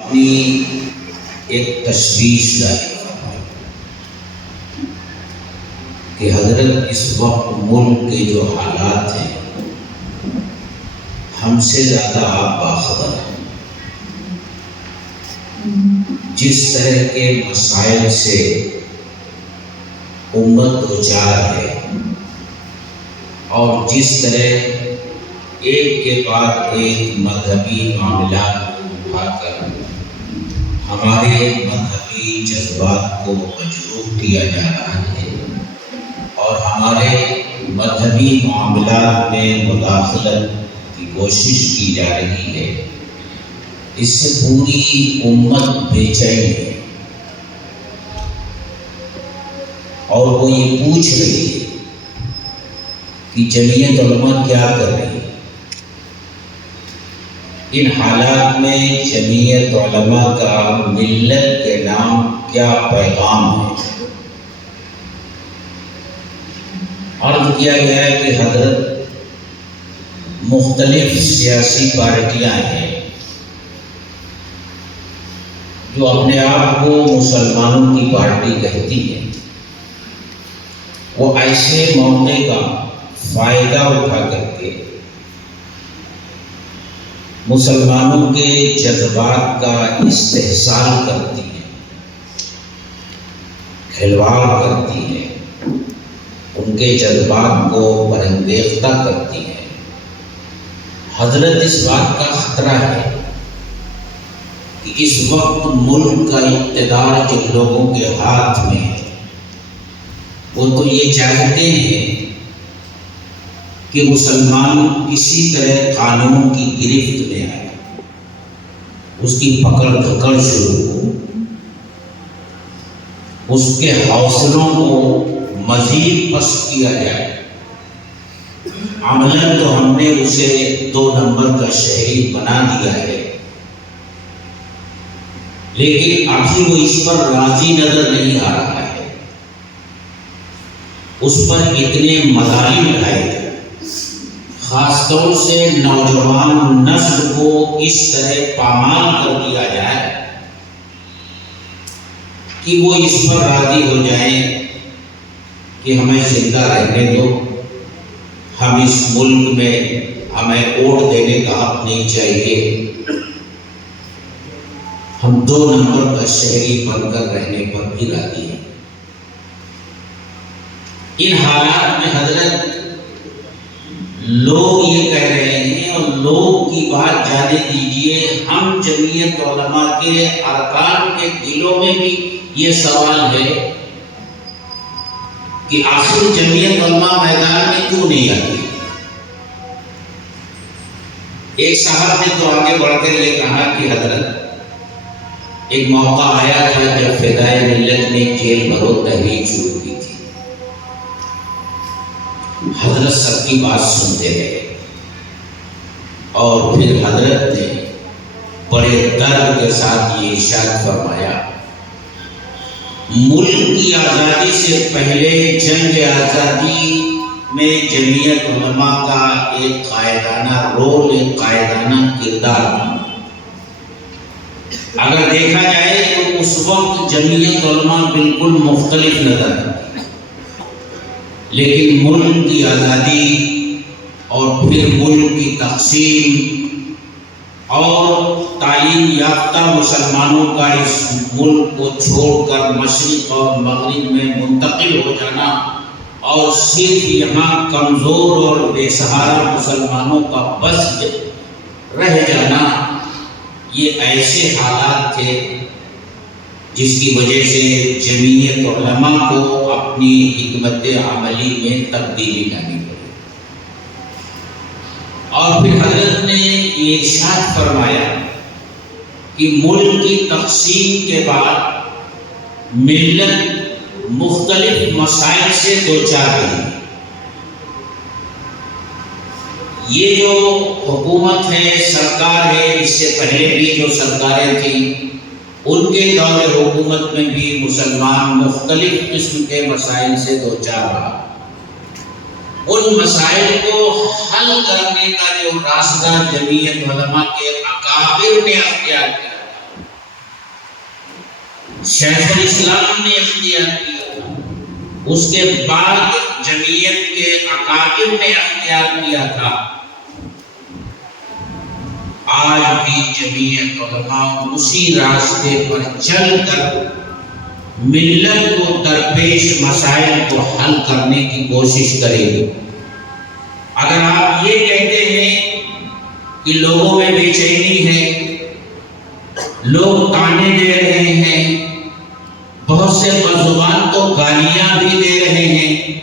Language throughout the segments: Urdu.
اپنی ایک تشویش ظاہر فرمائی کہ حضرت اس وقت ملک کے جو حالات ہیں ہم سے زیادہ آپ باخبر ہیں۔ جس طرح کے مسائل سے امت دوچار ہے اور جس طرح ایک کے بعد ایک مذہبی معاملات اٹھا کر ہمارے مذہبی جذبات کو مجروح کیا جا رہا ہے اور ہمارے مذہبی معاملات میں مداخلت کی کوشش کی جا رہی ہے، اس سے پوری امت بے چین ہے اور وہ یہ پوچھ رہی ہے کہ جمعیت علماء کیا کر رہی ہے۔ ان حالات میں جمعیت علماء کا ملت کے نام کیا پیغام ہے؟ عرض کیا گیا ہے کہ حضرت مختلف سیاسی پارٹیاں ہیں جو اپنے آپ کو مسلمانوں کی پارٹی کہتی ہیں، وہ ایسے موقع کا فائدہ اٹھا کر کے مسلمانوں کے جذبات کا استحصال کرتی ہیں، کھلواڑ کرتی ہیں، ان کے جذبات کو برانگیختہ کرتی ہیں۔ حضرت اس بات کا خطرہ ہے کہ اس وقت ملک کا اقتدار جن لوگوں کے ہاتھ میں ہے وہ تو یہ چاہتے ہیں کہ مسلمان کسی طرح قانون کی گرفت میں آئے، اس کی پکڑ دھکڑ شروع ہو، اس کے حوصلوں کو مزید پست کیا جائے۔ عملاً تو ہم نے اسے 2 نمبر کا شہری بنا دیا ہے، لیکن ابھی وہ اس پر راضی نظر نہیں آ رہا ہے، اس پر اتنے مظالم اٹھائے گئے، خاص طور سے نوجوان نسل کو اس طرح پامال کر دیا جائے کہ وہ اس پر راضی ہو جائیں کہ ہمیں زندہ رہنے دو، ہم اس ملک میں ہمیں ووٹ دینے کا حق نہیں چاہیے، ہم 2 نمبر کا شہری بن کر رہنے پر بھی راضی ہیں۔ ان حالات میں حضرت لوگ یہ کہہ رہے ہیں اور لوگ کی بات جانے دیجئے، ہم جمعیت علماء کے ارکان کے دلوں میں بھی یہ سوال ہے کہ آخر جمعیت علماء میدان میں کیوں نہیں آتی؟ ایک صاحب نے تو آگے بڑھ کر یہ کہا کہ حضرت ایک موقع آیا تھا جب فدائے ملت نے جیل بھرو تحریک شروع کی تھی، حضرت سب کی بات سنتے رہے اور پھر حضرت نے بڑے درد کے ساتھ یہ ارشاد فرمایا، ملک کی آزادی سے پہلے جنگ آزادی میں جمعیت علماء کا ایک قائدانہ رول، ایک قائدانہ کردار تھا۔ اگر دیکھا جائے تو اس وقت جمعیت علماء بالکل مختلف نظر آتی، لیکن ملک کی آزادی اور پھر ملک کی تقسیم اور تعلیم یافتہ مسلمانوں کا اس ملک کو چھوڑ کر مشرق اور مغرب میں منتقل ہو جانا اور صرف یہاں کمزور اور بے سہارا مسلمانوں کا بس رہ جانا، یہ ایسے حالات تھے جس کی وجہ سے جمعیت علماء کو اپنی حکمت عملی میں تبدیلی لانی پڑی۔ اور پھر حضرت نے یہ ارشاد فرمایا کہ ملک کی تقسیم کے بعد ملت مختلف مسائل سے دوچار رہی۔ یہ جو حکومت ہے، سرکار ہے، اس سے پہلے بھی جو سرکاریں تھیں ان کے دور حکومت میں بھی مسلمان مختلف قسم کے مسائل سے دوچار رہا۔ ان مسائل کو حل کرنے کا جو راستہ جمعیت علماء کے اکابر نے اختیار کیا شیخ الاسلام نے اختیار کیا، اس کے بعد جمعیت کے اکابر نے اختیار کیا تھا۔ آج بھی جمعیت علماء اسی راستے پر چل کر ملت کو درپیش مسائل کو حل کرنے کی کوشش کرے گی۔ اگر آپ یہ کہتے ہیں کہ لوگوں میں بے چینی ہے، لوگ تانے دے رہے ہیں، بہت سے بدزبان تو گالیاں بھی دے رہے ہیں،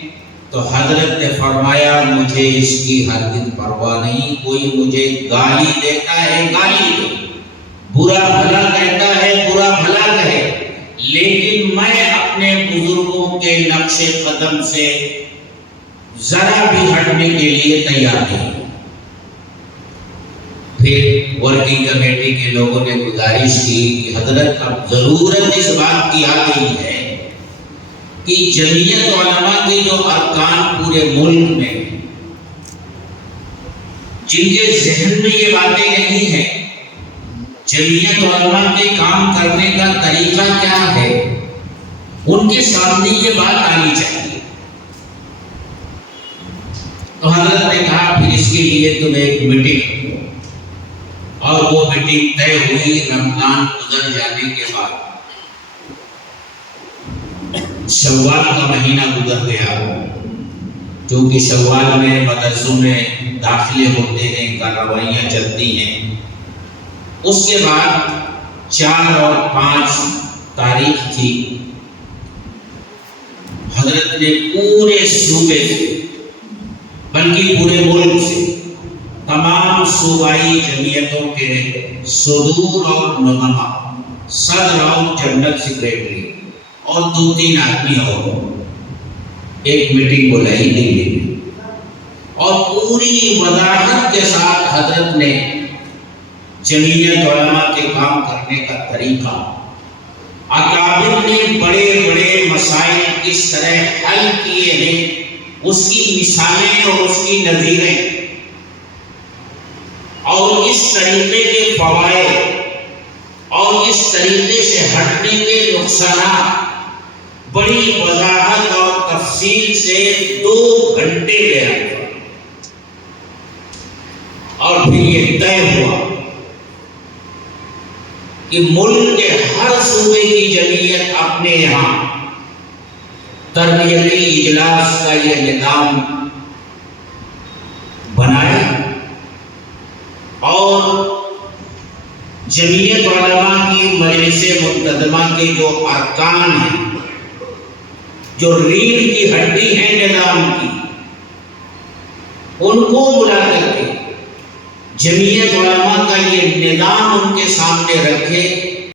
تو حضرت نے فرمایا مجھے اس کی ہرگز پرواہ نہیں، کوئی مجھے گالی دیتا ہے گالی دے، برا بھلا کہتا ہے برا بھلا کہے، لیکن میں اپنے بزرگوں کے نقش قدم سے ذرا بھی ہٹنے کے لیے تیار نہیں۔ پھر ورکنگ کمیٹی کے لوگوں نے گزارش کی کہ حضرت اب ضرورت اس بات کی آ گئی ہے کہ جمعیت علماء کے جو ارکان پورے ملک میں ہیں، جن کے ذہن میں یہ باتیں نہیں ہیں، جمعیت علماء کے کام کرنے کا طریقہ کیا ہے، ان کے سامنے یہ بات آنی چاہیے۔ تو حضرت نے کہا پھر اس کے لیے تمہیں ایک میٹنگ، اور وہ میٹنگ طے ہوئی رمضان گزر جانے کے بعد۔ شوال کا مہینہ گزر گیا، چونکہ شوال میں مدرسوں میں داخلے ہوتے ہیں، کارروائیاں چلتی ہیں۔ اس کے بعد 4 اور 5 تاریخ تھی، حضرت نے پورے صوبے سے بلکہ پورے ملک سے تمام صوبائی جمعیتوں کے صدور اور نظما، صدر اور جنرل سیکریٹری اور 2-3 آدمی اور ایک میٹنگ بلائی گئی، اور پوری وضاحت کے ساتھ حضرت نے جمعیت علماء کے کام کرنے کا طریقہ، اکابر نے بڑے بڑے مسائل کس طرح حل کیے ہیں، اس کی مثالیں اور اس کی نظیریں، اور اس طریقے کے فوائد اور اس طریقے سے ہٹنے کے نقصانات بڑی وضاحت اور تفصیل سے 2 گھنٹے بیان کرے، اور پھر یہ طے ہوا کہ ملک کے ہر صوبے کی جمعیت اپنے یہاں تربیتی اجلاس کا یہ نظام بنائے، اور جمعیت علماء کی مجلس منتظمہ کے جو ارکان ہیں، جو ریڑھ کی ہڈی ہیں نظام کی، ان کو بلا کر کے جمعیت علماء کا یہ نظام ان کے سامنے رکھے